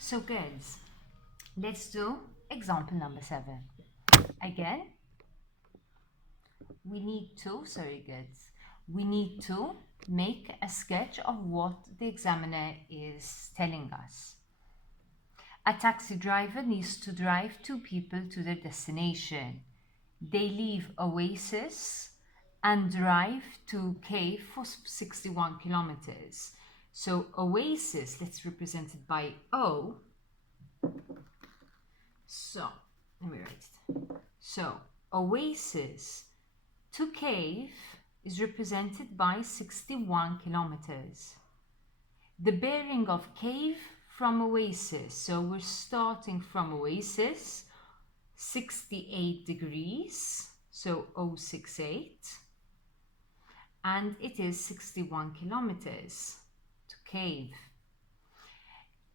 So girls, let's do example number 7. Again, we need to make a sketch of what the examiner is telling us. A taxi driver needs to drive 2 people to their destination. They leave Oasis and drive to Cave for 61 kilometers. So Oasis, let's represent it by O. So, let me write it. So, Oasis to Cave is represented by 61 kilometers. The bearing of Cave from Oasis, so we're starting from Oasis, 68 degrees, so 068, and it is 61 kilometers to Cave.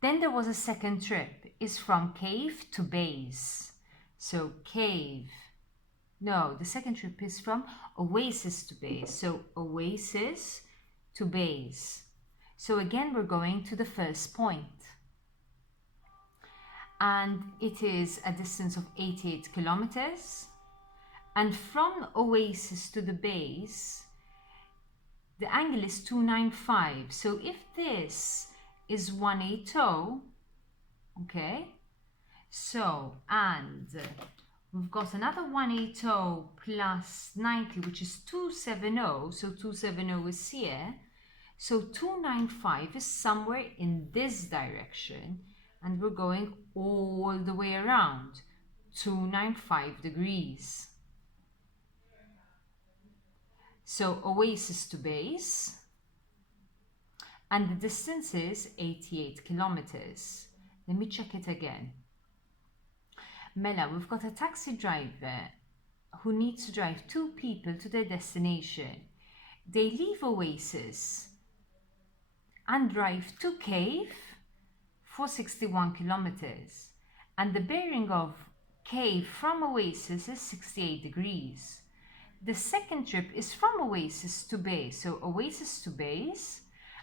Then there was a second trip, is from Cave to Base. So the second trip is from Oasis to Base. So Oasis to Base. So again, we're going to the first point. And it is a distance of 88 kilometers. And from Oasis to the base, the angle is 295. So if this is 180, okay, so, and we've got another 180 plus 90, which is 270, so 270 is here, so 295 is somewhere in this direction, and we're going all the way around, 295 degrees. So Oasis to base, and the distance is 88 kilometers. Let me check it again. Mela, we've got a taxi driver who needs to drive 2 people to their destination. They leave Oasis and drive to Cave for 61 kilometers. And the bearing of Cave from Oasis is 68 degrees. The second trip is from Oasis to Base, so Oasis to Base,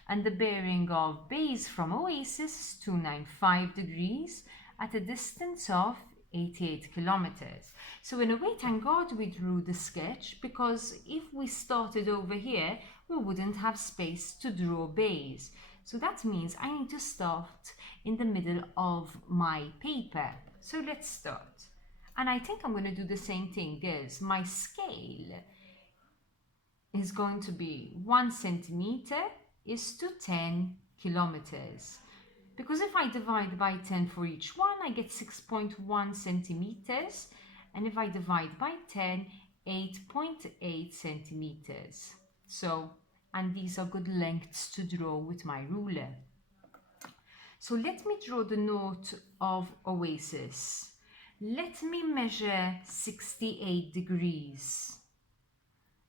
and the bearing of Base from Oasis is 295 degrees at a distance of 88 kilometers. So in a way, thank God we drew the sketch, because if we started over here, we wouldn't have space to draw Base. So that means I need to start in the middle of my paper. So let's start. And I think I'm going to do the same thing, girls. My scale is going to be 1 centimeter is to 10 kilometers. Because if I divide by 10 for each one, I get 6.1 centimeters. And if I divide by 10, 8.8 centimeters. So, and these are good lengths to draw with my ruler. So let me draw the note of Oasis. Let me measure 68 degrees.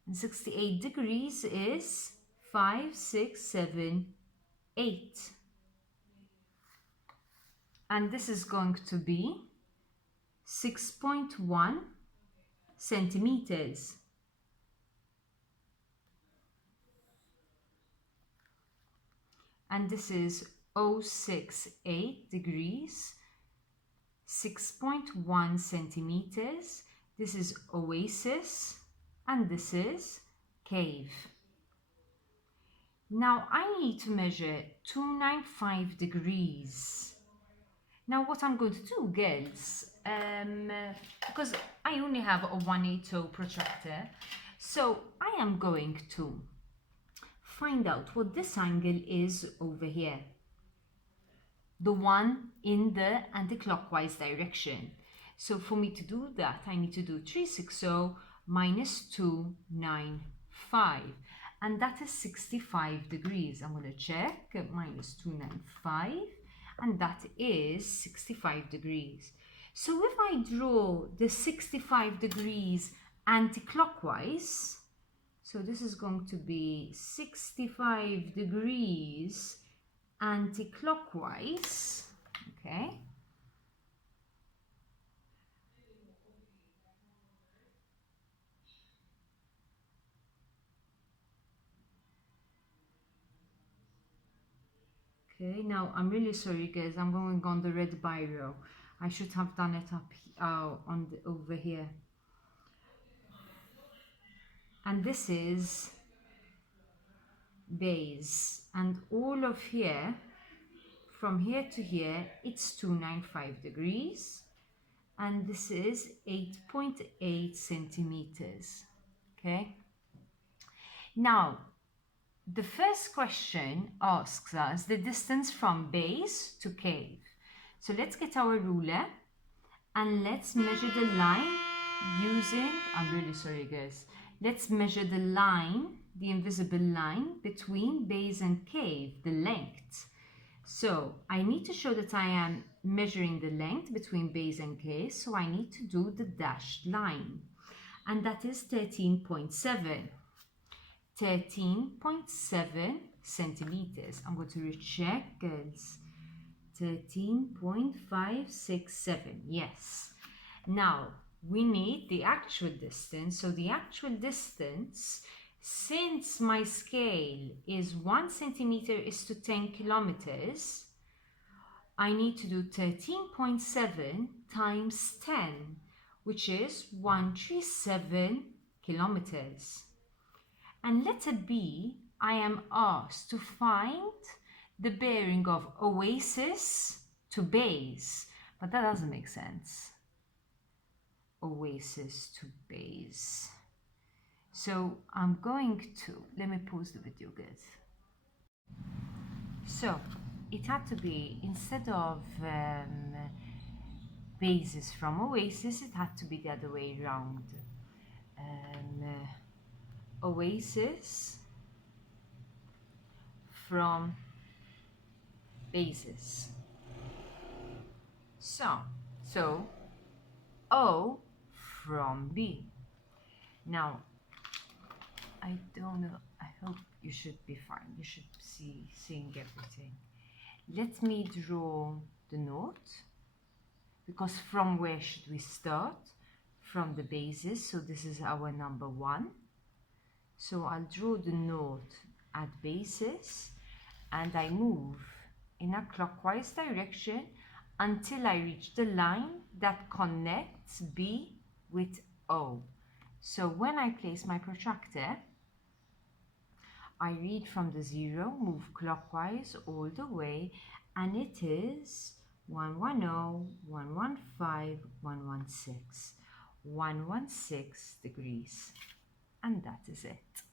And 68 degrees is 5, 6, 7, 8. And this is going to be 6.1 centimeters. And this is 068 degrees, 6.1 centimeters. This is Oasis, and this is Cave. Now I need to measure 295 degrees. Now what I'm going to do, girls, because I only have a 180 protractor, so I am going to find out what this angle is over here. The one in the anti-clockwise direction. So for me to do that, I need to do 360 minus 295. And that is 65 degrees. I'm going to check, minus 295. And that is 65 degrees. So if I draw the 65 degrees anti-clockwise, so this is going to be 65 degrees anti-clockwise, okay? Okay, now I'm really sorry guys, I'm going on the red biro. I should have done it up over here. And this is base, and all of here, from here to here, it's 295 degrees, and this is 8.8 centimeters. Okay, now the first question asks us the distance from base to cave. So let's get our ruler and let's measure the line using, I'm really sorry guys, let's measure the line, the invisible line between base and cave, the length. So I need to show that I am measuring the length between base and cave, so I need to do the dashed line, and that is 13.7 centimeters. I'm going to recheck guys. 13.567, yes. Now we need the actual distance. So the actual distance, since my scale is 1 centimeter is to 10 kilometers, I need to do 13.7 times 10, which is 137 kilometers. And letter B, I am asked to find the bearing of oasis to base, but that doesn't make sense. Oasis to base. So I'm going to, let me pause the video guys. So it had to be, instead of bases from oasis, it had to be the other way around. Oasis from bases. So O from B. Now I don't know, I hope you should be fine, you should be seeing everything. Let me draw the note, because from where should we start? From the bases, so this is our number 1. So I'll draw the note at bases, and I move in a clockwise direction until I reach the line that connects B with O. So when I place my protractor, I read from the 0, move clockwise all the way, and it is 110, 115, 116. 116 degrees. And that is it.